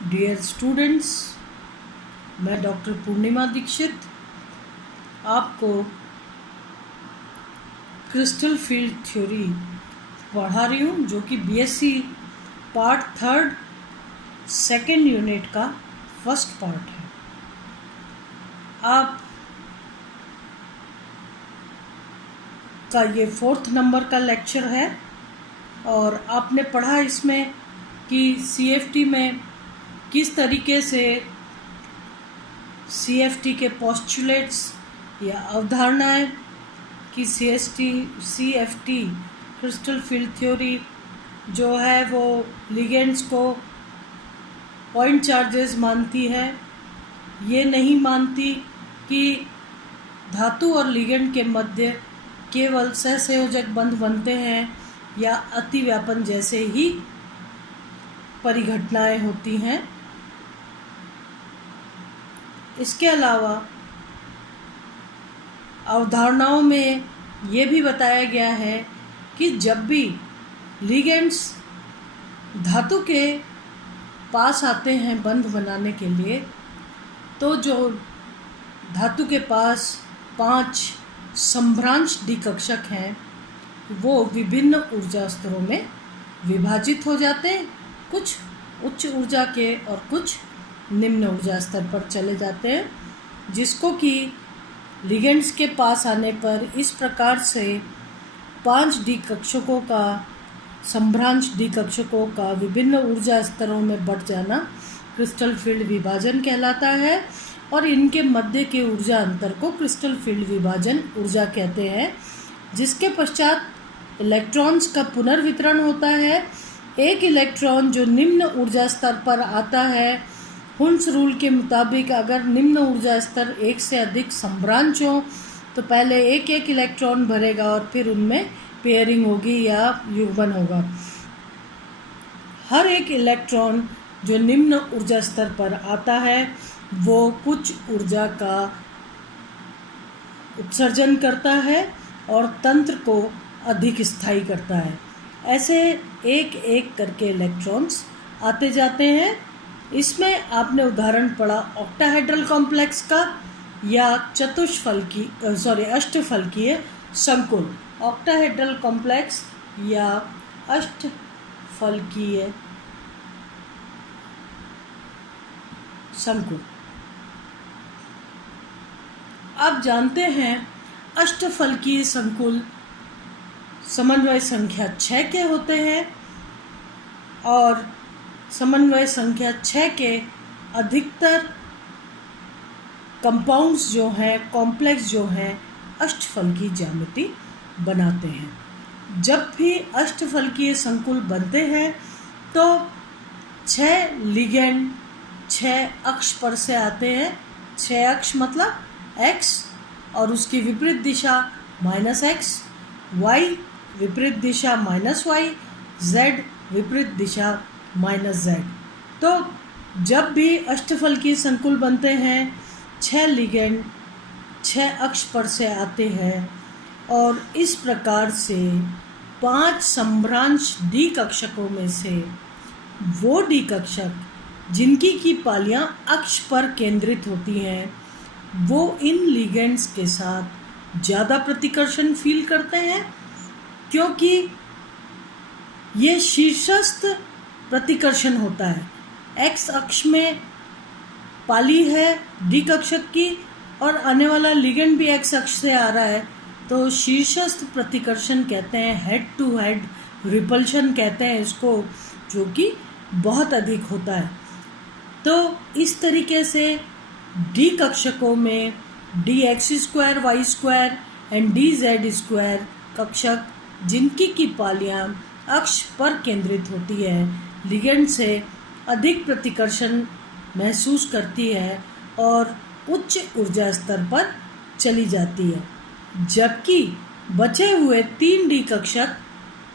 Dear students, मैं doctor पूर्णिमा दीक्षित आपको crystal field theory पढ़ा रही हूँ, जो कि बीएससी पार्ट 3 सेकेंड यूनिट का फर्स्ट पार्ट है। आप का ये 4th नंबर का लेक्चर है और आपने पढ़ा इसमें कि सीएफटी में किस तरीके से सीएफटी के पोस्टुलेट्स या अवधारणाएं कि सीएफटी क्रिस्टल फील्ड थ्योरी जो है वो लिगेंड्स को पॉइंट चार्जेस मानती है। ये नहीं मानती कि धातु और लिगेंड के मध्य केवल सहसंयोजक बंध बनते हैं या अतिव्यापन जैसे ही परिघटनाएं होती हैं। इसके अलावा अवधारणाओं में ये भी बताया गया है कि जब भी लिगेंड्स धातु के पास आते हैं बंध बनाने के लिए, तो जो धातु के पास 5 संभ्रांश डिकक्षक हैं वो विभिन्न ऊर्जा स्तरों में विभाजित हो जाते हैं। कुछ उच्च ऊर्जा के और कुछ निम्न ऊर्जा स्तर पर चले जाते हैं, जिसको कि लिगेंड्स के पास आने पर इस प्रकार से 5 डिकक्षकों का संभ्रांश डिकक्षकों का विभिन्न ऊर्जा स्तरों में बढ़ जाना क्रिस्टल फील्ड विभाजन कहलाता है। और इनके मध्य के ऊर्जा अंतर को क्रिस्टल फील्ड विभाजन ऊर्जा कहते हैं, जिसके पश्चात इलेक्ट्रॉन्स का पुनर्वितरण होता है। एक इलेक्ट्रॉन जो निम्न ऊर्जा स्तर पर आता है, हुन्स रूल के मुताबिक अगर निम्न ऊर्जा स्तर 1 से अधिक संभ्रांश हो तो पहले एक इलेक्ट्रॉन भरेगा और फिर उनमें पेयरिंग होगी या युग्मन होगा। हर एक इलेक्ट्रॉन जो निम्न ऊर्जा स्तर पर आता है वो कुछ ऊर्जा का उत्सर्जन करता है और तंत्र को अधिक स्थायी करता है। ऐसे एक एक करके इलेक्ट्रॉन्स आते जाते हैं। इसमें आपने उदाहरण पढ़ा ऑक्टाहेड्रल कॉम्प्लेक्स का या अष्टफलकीय संकुल। ऑक्टाहेड्रल कॉम्प्लेक्स या अष्टफलकीय संकुल। आप जानते हैं अष्टफलकीय संकुल समन्वय संख्या 6 के होते हैं और समन्वय संख्या 6 के अधिकतर कंपाउंड्स जो हैं, कॉम्प्लेक्स जो हैं, अष्टफलकीय ज्यामिति बनाते हैं। जब भी अष्टफलकीय संकुल बनते हैं तो 6 लिगेंड 6 अक्ष पर से आते हैं। 6 अक्ष मतलब x और उसकी विपरीत दिशा -x, y विपरीत दिशा -y, z विपरीत दिशा -z। तो जब भी अष्टफलकीय संकुल बनते हैं 6 लिगेंड 6 अक्ष पर से आते हैं और इस प्रकार से 5 संभ्रांश डिकक्षकों में से वो डिकक्षक जिनकी की पालियां अक्ष पर केंद्रित होती हैं वो इन लिगेंड्स के साथ ज़्यादा प्रतिकर्षण फील करते हैं, क्योंकि ये शीर्षस्थ प्रतिकर्षण होता है। एक्स अक्ष में पाली है डिकक्षक की और आने वाला लिगेंड भी एक्स अक्ष से आ रहा है, तो शीर्षस्थ प्रतिकर्षण कहते हैं, हेड टू हेड रिपल्शन कहते हैं इसको, जो कि बहुत अधिक होता है। तो इस तरीके से डी कक्षकों में dx² y² एंड dz² कक्षक जिनकी की पालियां अक्ष पर केंद्रित होती है लिगेंड से अधिक प्रतिकर्षण महसूस करती है और उच्च ऊर्जा स्तर पर चली जाती है, जबकि बचे हुए 3 डी कक्षक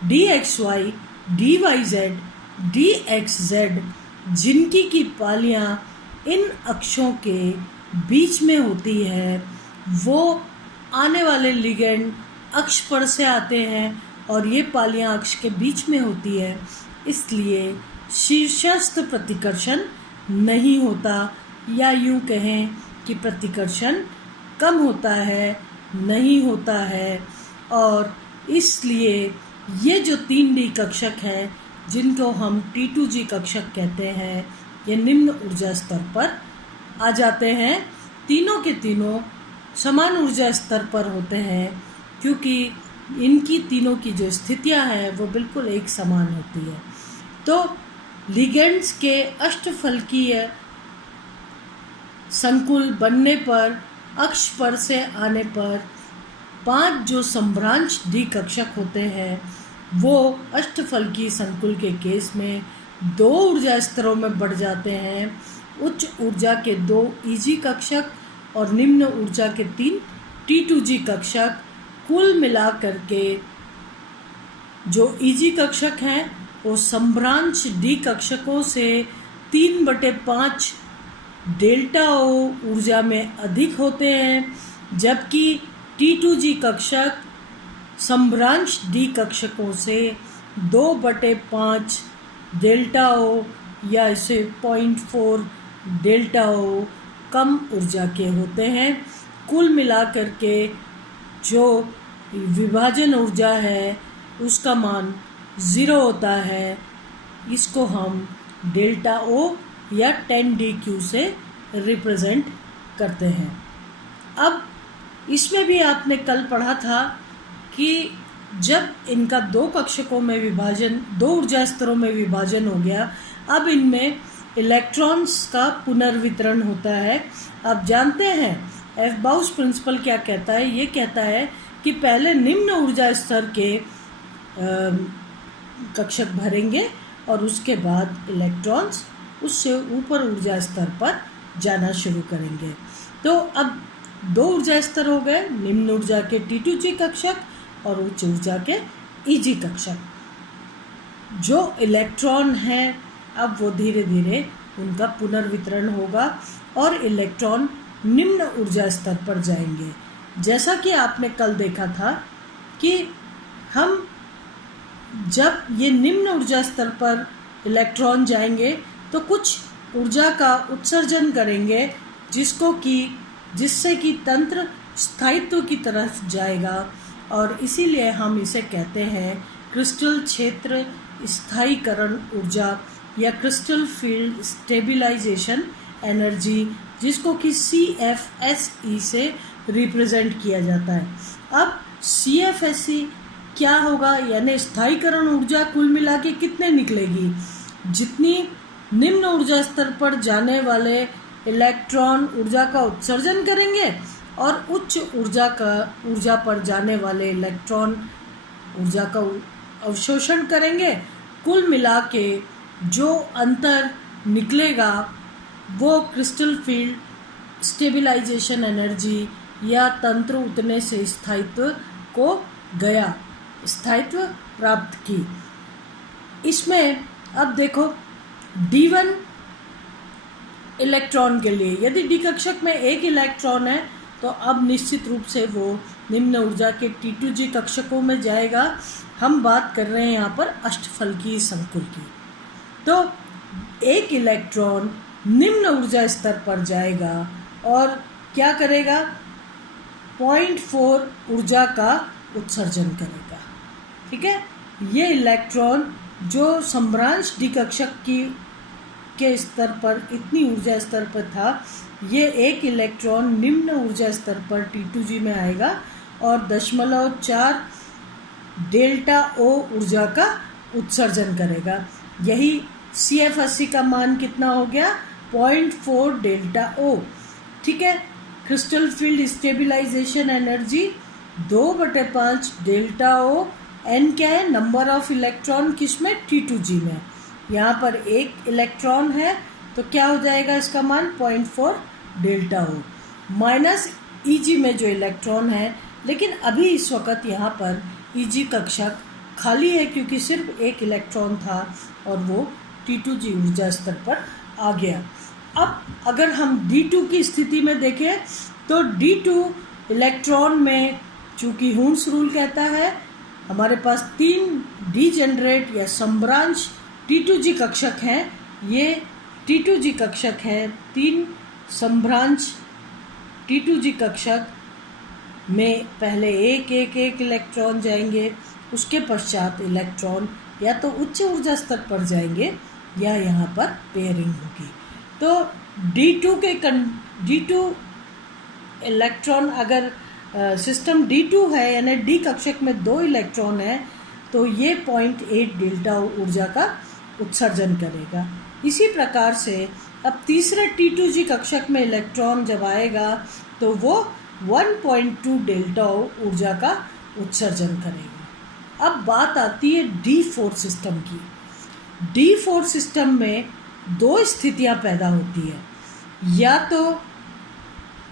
dxy dyz dxz जिनकी की पालियां इन अक्षों के बीच में होती है, वो आने वाले लिगेंड अक्ष पर से आते हैं और ये पालियां अक्ष के बीच में होती है, इसलिए शीर्षस्थ प्रतिकर्षण नहीं होता, या यूं कहें कि प्रतिकर्षण कम होता है, नहीं होता है। और इसलिए ये जो 3D कक्षक हैं, जिनको हम T2G कक्षक कहते हैं, ये निम्न ऊर्जा स्तर पर आ जाते हैं। तीनों के तीनों समान ऊर्जा स्तर पर होते हैं, क्योंकि इनकी तीनों की जो स्थितियां हैं वो बिल्कुल एक समान होती है। तो लिगेंड्स के अष्टफलकीय संकुल बनने पर, अक्ष पर से आने पर 5 जो संभ्रांश डी कक्षक होते हैं, वो अष्टफलकीय संकुल के केस में 2 ऊर्जा स्तरों में बढ़ जाते हैं। उच्च ऊर्जा के 2 ईजी कक्षक और निम्न ऊर्जा के 3 T2G कक्षक। कुल मिलाकर के जो ईजी कक्षक हैं वो संभ्रांश डी कक्षकों से 3/5 डेल्टा ओ ऊर्जा में अधिक होते हैं, जबकि T2G कक्षक संभ्रांश डी कक्षकों से 2/5 डेल्टा ओ या इसे 0.4 डेल्टा ओ कम ऊर्जा के होते हैं। कुल मिलाकर के जो विभाजन ऊर्जा है उसका मान 0 होता है। इसको हम डेल्टा ओ या 10dq से रिप्रेजेंट करते हैं। अब इसमें भी आपने कल पढ़ा था कि जब इनका 2 कक्षकों में विभाजन, 2 ऊर्जा स्तरों में विभाजन हो गया, अब इनमें इलेक्ट्रॉन्स का पुनर्वितरण होता है। आप जानते हैं एफबाउस प्रिंसिपल क्या कहता है? ये कहता है कि पहले निम्न ऊर्जा स्तर के कक्षक भरेंगे और उसके बाद इलेक्ट्रॉन्स उससे ऊपर ऊर्जा स्तर पर जाना शुरू करेंगे। तो अब 2 ऊर्जा स्तर हो गए, निम्न ऊर्जा के T2G कक्षक और उच्च ऊर्जा के EG कक्षक। जो इलेक्ट्रॉन हैं अब वो धीरे धीरे उनका पुनर्वितरण होगा और इलेक्ट्रॉन निम्न ऊर्जा स्तर पर जाएंगे। जैसा कि आपने कल देखा था कि हम जब ये निम्न ऊर्जा स्तर पर इलेक्ट्रॉन जाएंगे तो कुछ ऊर्जा का उत्सर्जन करेंगे, जिससे कि तंत्र स्थायित्व की तरफ जाएगा, और इसीलिए हम इसे कहते हैं क्रिस्टल क्षेत्र स्थायीकरण ऊर्जा या क्रिस्टल फील्ड स्टेबिलाइजेशन एनर्जी, जिसको कि CFSE से रिप्रेजेंट किया जाता है। अब CFSE क्या होगा, यानी स्थायीकरण ऊर्जा कुल मिला के कितने निकलेगी? जितनी निम्न ऊर्जा स्तर पर जाने वाले इलेक्ट्रॉन ऊर्जा का उत्सर्जन करेंगे और उच्च ऊर्जा पर जाने वाले इलेक्ट्रॉन ऊर्जा का अवशोषण करेंगे, कुल मिला के जो अंतर निकलेगा वो क्रिस्टल फील्ड स्टेबिलाइजेशन एनर्जी या तंत्र उतने से स्थायित्व प्राप्त की। इसमें अब देखो D1 इलेक्ट्रॉन के लिए यदि डी कक्षक में 1 इलेक्ट्रॉन है तो अब निश्चित रूप से वो निम्न ऊर्जा के T2G कक्षकों में जाएगा। हम बात कर रहे हैं यहाँ पर अष्टफलकीय संकुल की। तो 1 इलेक्ट्रॉन निम्न ऊर्जा स्तर पर जाएगा और क्या करेगा? 0.4 ऊर्जा का उत्सर्जन करेगा। ठीक है, ये इलेक्ट्रॉन जो संभ्रांश डी कक्षक के स्तर पर इतनी ऊर्जा स्तर पर था, ये 1 इलेक्ट्रॉन निम्न ऊर्जा स्तर पर T2G में आएगा और 0.4 डेल्टा O ऊर्जा का उत्सर्जन करेगा। यही CFSE का मान कितना हो गया? 0.4 डेल्टा O। ठीक है, crystal field stabilisation energy 2/5 delta O। N क्या है? नंबर ऑफ इलेक्ट्रॉन किसमें? T2G में। यहाँ पर 1 इलेक्ट्रॉन है तो क्या हो जाएगा इसका मान? 0.4 डेल्टा O माइनस EG में जो इलेक्ट्रॉन है, लेकिन अभी इस वक्त यहाँ पर EG कक्षक खाली है क्योंकि सिर्फ 1 इलेक्ट्रॉन था और वो T2G ऊर्जा स्तर पर आ गया। अब अगर हम D2 की स्थिति में देखें तो D2 इलेक्ट्रॉन में चूंकि हुन्स रूल कहता है हमारे पास 3 डीजेनरेट या संभ्रांश T2G कक्षक हैं, ये T2G कक्षक है, 3 संभ्रांश T2G कक्षक में पहले एक इलेक्ट्रॉन जाएंगे, उसके पश्चात इलेक्ट्रॉन या तो उच्च ऊर्जा स्तर पर जाएंगे या यहाँ पर पेयरिंग होगी। तो D2 इलेक्ट्रॉन, अगर सिस्टम D2 है यानी D कक्षक में 2 इलेक्ट्रॉन है तो ये 0.8 डेल्टा ऊर्जा का उत्सर्जन करेगा। इसी प्रकार से अब तीसरे T2G कक्षक में इलेक्ट्रॉन जब आएगा तो वो 1.2 डेल्टा ऊर्जा का उत्सर्जन करेगा। अब बात आती है D4 सिस्टम की। D4 सिस्टम में 2 स्थितियां पैदा होती है, या तो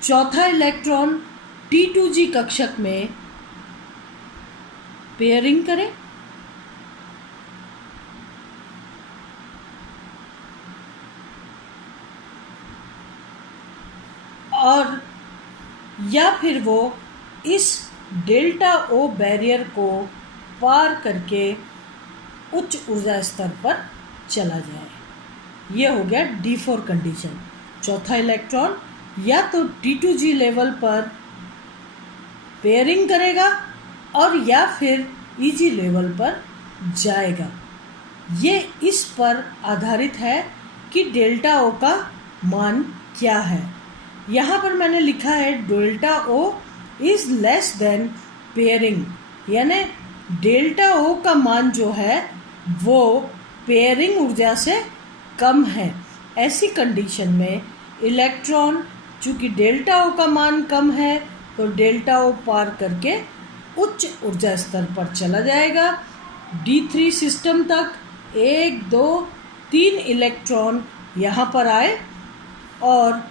चौथा इलेक्ट्रॉन T2G कक्षक में पेयरिंग करे और या फिर वो इस डेल्टा ओ बैरियर को पार करके उच्च ऊर्जा स्तर पर चला जाए। ये हो गया D4 कंडीशन। चौथा इलेक्ट्रॉन या तो T2G लेवल पर पेयरिंग करेगा और या फिर EG लेवल पर जाएगा। ये इस पर आधारित है कि डेल्टा ओ का मान क्या है। यहाँ पर मैंने लिखा है delta O is less than pairing, यानी डेल्टा ओ का मान जो है वो पेयरिंग ऊर्जा से कम है। ऐसी कंडीशन में इलेक्ट्रॉन, चूँकि डेल्टा ओ का मान कम है तो डेल्टा ओ पार करके उच्च ऊर्जा स्तर पर चला जाएगा। D3 सिस्टम तक 1, 2, 3 इलेक्ट्रॉन यहाँ पर आए और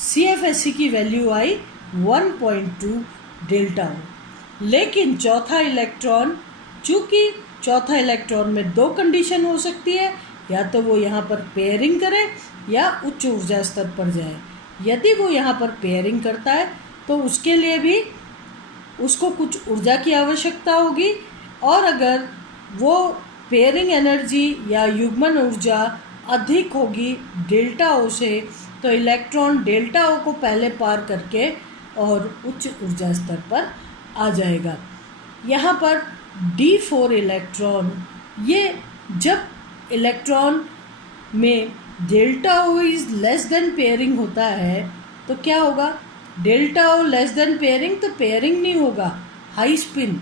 CFSE की वैल्यू आई 1.2 डेल्टा ओ। लेकिन चौथा इलेक्ट्रॉन, चूँकि चौथा इलेक्ट्रॉन में 2 कंडीशन हो सकती है, या तो वो यहाँ पर पेयरिंग करे या उच्च ऊर्जा स्तर पर जाए। यदि वो यहाँ पर पेयरिंग करता है तो उसके लिए भी उसको कुछ ऊर्जा की आवश्यकता होगी, और अगर वो पेयरिंग एनर्जी या युग्मन ऊर्जा अधिक होगी डेल्टा ओ से तो इलेक्ट्रॉन डेल्टा ओ को पहले पार करके और उच्च ऊर्जा स्तर पर आ जाएगा। यहाँ पर D4 इलेक्ट्रॉन, ये जब इलेक्ट्रॉन में delta O is less than pairing होता है तो क्या होगा? Delta o less than pairing तो पेयरिंग नहीं होगा, हाई स्पिन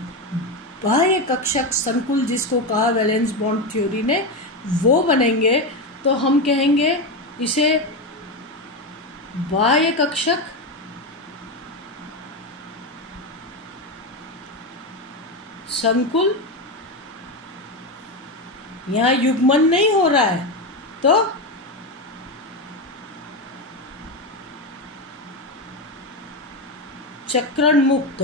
बाह्य कक्षक संकुल जिसको कहा वैलेंस बॉन्ड थ्योरी ने, वो बनेंगे। तो हम कहेंगे इसे बाह्य कक्षक संकुल। यहाँ युग्मन नहीं हो रहा है तो चक्रण मुक्त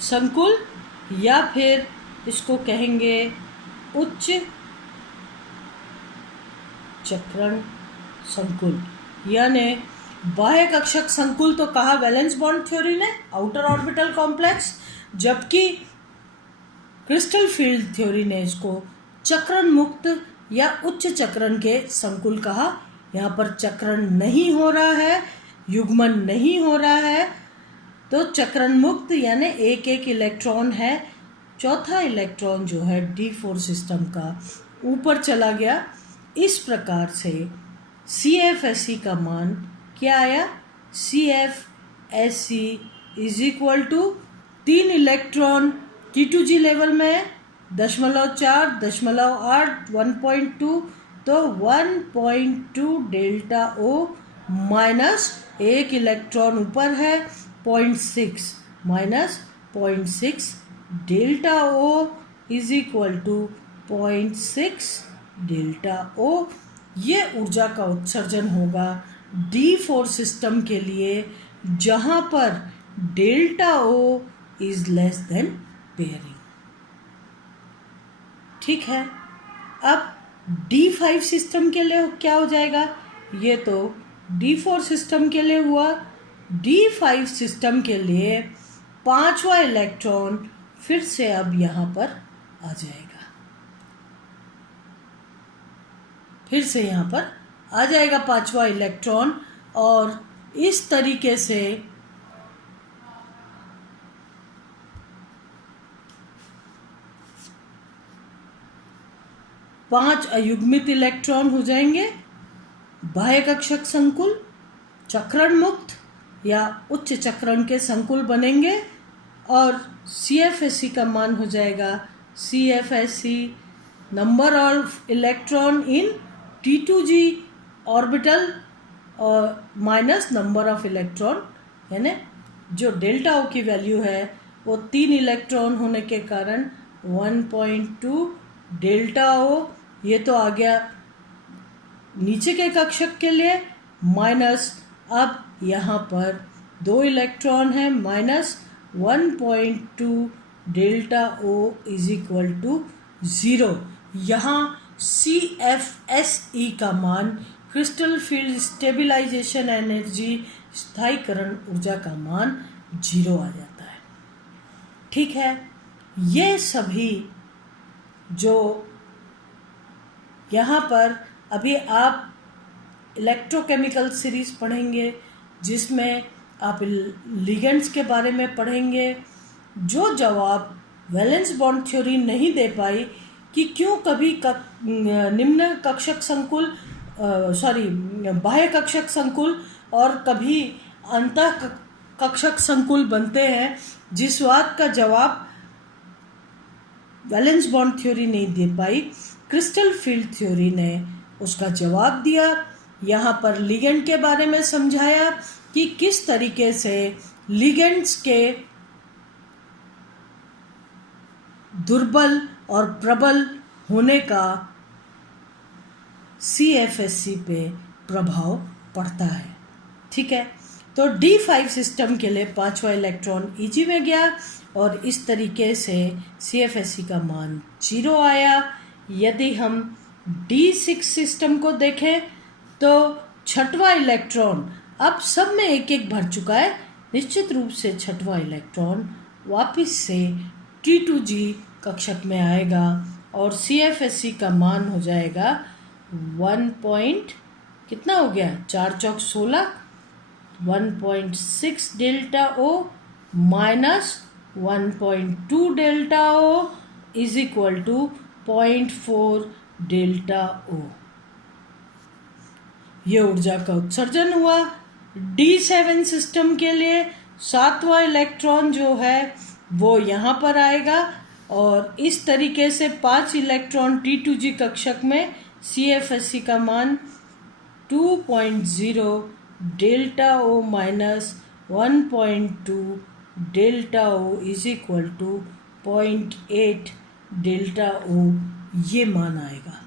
संकुल, या फिर इसको कहेंगे उच्च चक्रण संकुल। यानी बाह्य कक्षक संकुल तो कहा वैलेंस बॉन्ड थ्योरी ने, आउटर ऑर्बिटल कॉम्प्लेक्स, जबकि क्रिस्टल फील्ड थ्योरी ने इसको चक्रण मुक्त या उच्च चक्रण के संकुल कहा। यहाँ पर चक्रण नहीं हो रहा है, युग्मन नहीं हो रहा है, तो चक्रण मुक्त यानी एक इलेक्ट्रॉन है। चौथा इलेक्ट्रॉन जो है D4 सिस्टम का ऊपर चला गया। इस प्रकार से CFSE का मान क्या आया? CFSE is equal to 3 electron T2G level में 0.4, 0.8, 1.2, तो 1.2 डेल्टा ओ माइनस एक इलेक्ट्रॉन ऊपर है 0.6 minus 0.6 delta O is equal to 0.6 delta O. ये ऊर्जा का उत्सर्जन होगा D4 सिस्टम के लिए जहाँ पर delta O is less than pairing. ठीक है, अब D5 सिस्टम के लिए क्या हो जाएगा? ये तो D4 सिस्टम के लिए हुआ। D5 सिस्टम के लिए 5वां इलेक्ट्रॉन फिर से अब यहाँ पर आ जाएगा, फिर से यहाँ पर आ जाएगा पांचवा इलेक्ट्रॉन। और इस तरीके से पांच अयुग्मित इलेक्ट्रॉन हो जाएंगे, बाह्य कक्षक संकुल, चक्रण मुक्त या उच्च चक्रण के संकुल बनेंगे और CFSE का मान हो जाएगा CFSE number of electron in T2G orbital और माइनस नंबर ऑफ इलेक्ट्रॉन, यानी जो डेल्टा ओ की वैल्यू है वो 3 इलेक्ट्रॉन होने के कारण 1.2 डेल्टा ओ, ये तो आ गया नीचे के कक्षक के लिए, माइनस अब यहाँ पर 2 इलेक्ट्रॉन है, minus 1.2 delta O is equal to 0। यहाँ CFSE का मान क्रिस्टल फील्ड स्टेबिलाईजेशन एनर्जी, स्थायीकरण ऊर्जा का मान 0 आ जाता है। ठीक है, ये सभी जो यहाँ पर अभी आप इलेक्ट्रोकेमिकल सीरीज पढ़ेंगे जिसमें आप लिगेंड्स के बारे में पढ़ेंगे। जो जवाब वैलेंस बॉन्ड थ्योरी नहीं दे पाई कि क्यों कभी निम्न कक्षक संकुल बाह्य कक्षक संकुल और कभी अंतः कक्षक संकुल बनते हैं, जिस बात का जवाब वैलेंस बॉन्ड थ्योरी नहीं दे पाई, क्रिस्टल फील्ड थ्योरी ने उसका जवाब दिया। यहाँ पर लिगेंड के बारे में समझाया कि किस तरीके से लिगेंड्स के दुर्बल और प्रबल होने का CFSE पे प्रभाव पड़ता है। ठीक है, तो D5 सिस्टम के लिए पांचवा इलेक्ट्रॉन EG में गया और इस तरीके से CFSE का मान 0 आया। यदि हम D6 सिस्टम को देखें तो छठवां इलेक्ट्रॉन अब सब में एक एक भर चुका है, निश्चित रूप से छठवां इलेक्ट्रॉन वापस से T2G कक्षक में आएगा और CFSE का मान हो जाएगा 1 कितना हो गया, 4 चौक 16, 1.6 delta O minus 1.2 delta O is equal to 0.4 delta O. ये ऊर्जा का उत्सर्जन हुआ। D7 सिस्टम के लिए सातवां इलेक्ट्रॉन जो है वो यहाँ पर आएगा और इस तरीके से 5 इलेक्ट्रॉन T2G कक्षक में CFSE का मान 2.0 delta O minus 1.2 delta O is equal to 0.8 delta O, ये मान आएगा।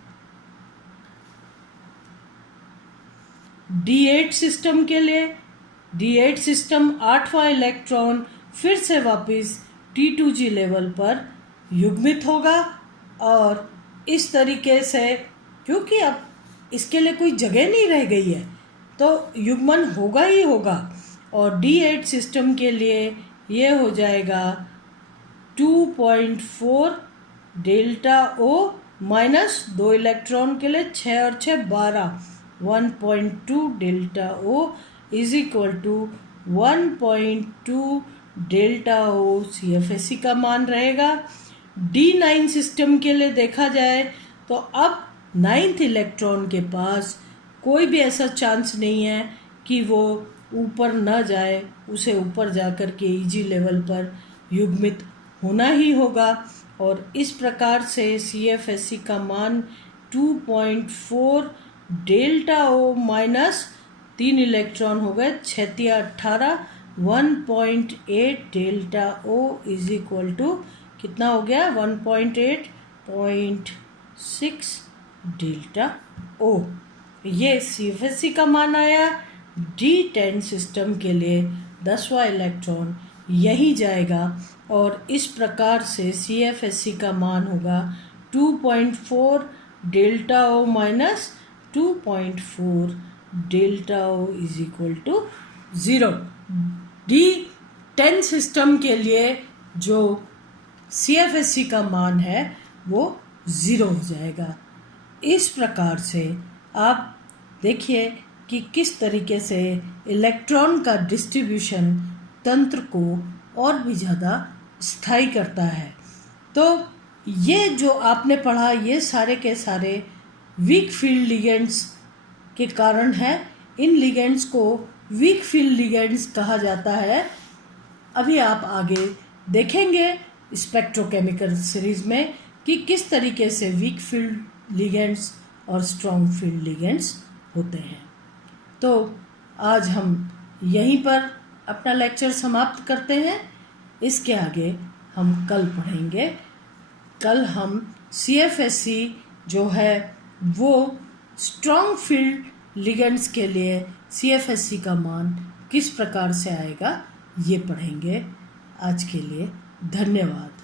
D8 सिस्टम के लिए D8 सिस्टम आठवां इलेक्ट्रॉन फिर से वापस T2G लेवल पर युग्मित होगा और इस तरीके से, क्योंकि अब इसके लिए कोई जगह नहीं रह गई है तो युग्मन होगा ही होगा, और D8 सिस्टम के लिए ये हो जाएगा 2.4 डेल्टा ओ माइनस 2 इलेक्ट्रॉन के लिए 6 और 6 12, 1.2 delta O is equal to 1.2 delta o CFSE का मान रहेगा। D9 सिस्टम के लिए देखा जाए तो अब 9th इलेक्ट्रॉन के पास कोई भी ऐसा चांस नहीं है कि वो ऊपर न जाए, उसे ऊपर जाकर के EG लेवल पर युग्मित होना ही होगा और इस प्रकार से CFSE का मान 2.4 डेल्टा ओ माइनस 3 इलेक्ट्रॉन हो गए 6 18, 1.8 delta O is equal to कितना हो गया 1.8.6 डेल्टा ओ। ये CFSE का मान आया। D10 सिस्टम के लिए 10वां इलेक्ट्रॉन यहीं जाएगा और इस प्रकार से CFSE का मान होगा 2.4 delta O minus 2.4 delta O is equal to 0। D10 system के लिए जो CFSC का मान है वो 0 हो जाएगा। इस प्रकार से आप देखिए कि किस तरीके से इलेक्ट्रॉन का डिस्ट्रीब्यूशन तंत्र को और भी ज़्यादा स्थायी करता है। तो ये जो आपने पढ़ा ये सारे के सारे वीक फील्ड लिगेंड्स के कारण है। इन लिगेंड्स को वीक फील्ड लिगेंड्स कहा जाता है। अभी आप आगे देखेंगे स्पेक्ट्रोकेमिकल सीरीज में कि किस तरीके से वीक फील्ड लिगेंड्स और स्ट्रॉन्ग फील्ड लिगेंड्स होते हैं। तो आज हम यहीं पर अपना लेक्चर समाप्त करते हैं। इसके आगे हम कल पढ़ेंगे। कल हम CFSC जो है वो स्ट्रॉन्ग फील्ड लिगेंड्स के लिए CFSC का मान किस प्रकार से आएगा ये पढ़ेंगे। आज के लिए धन्यवाद।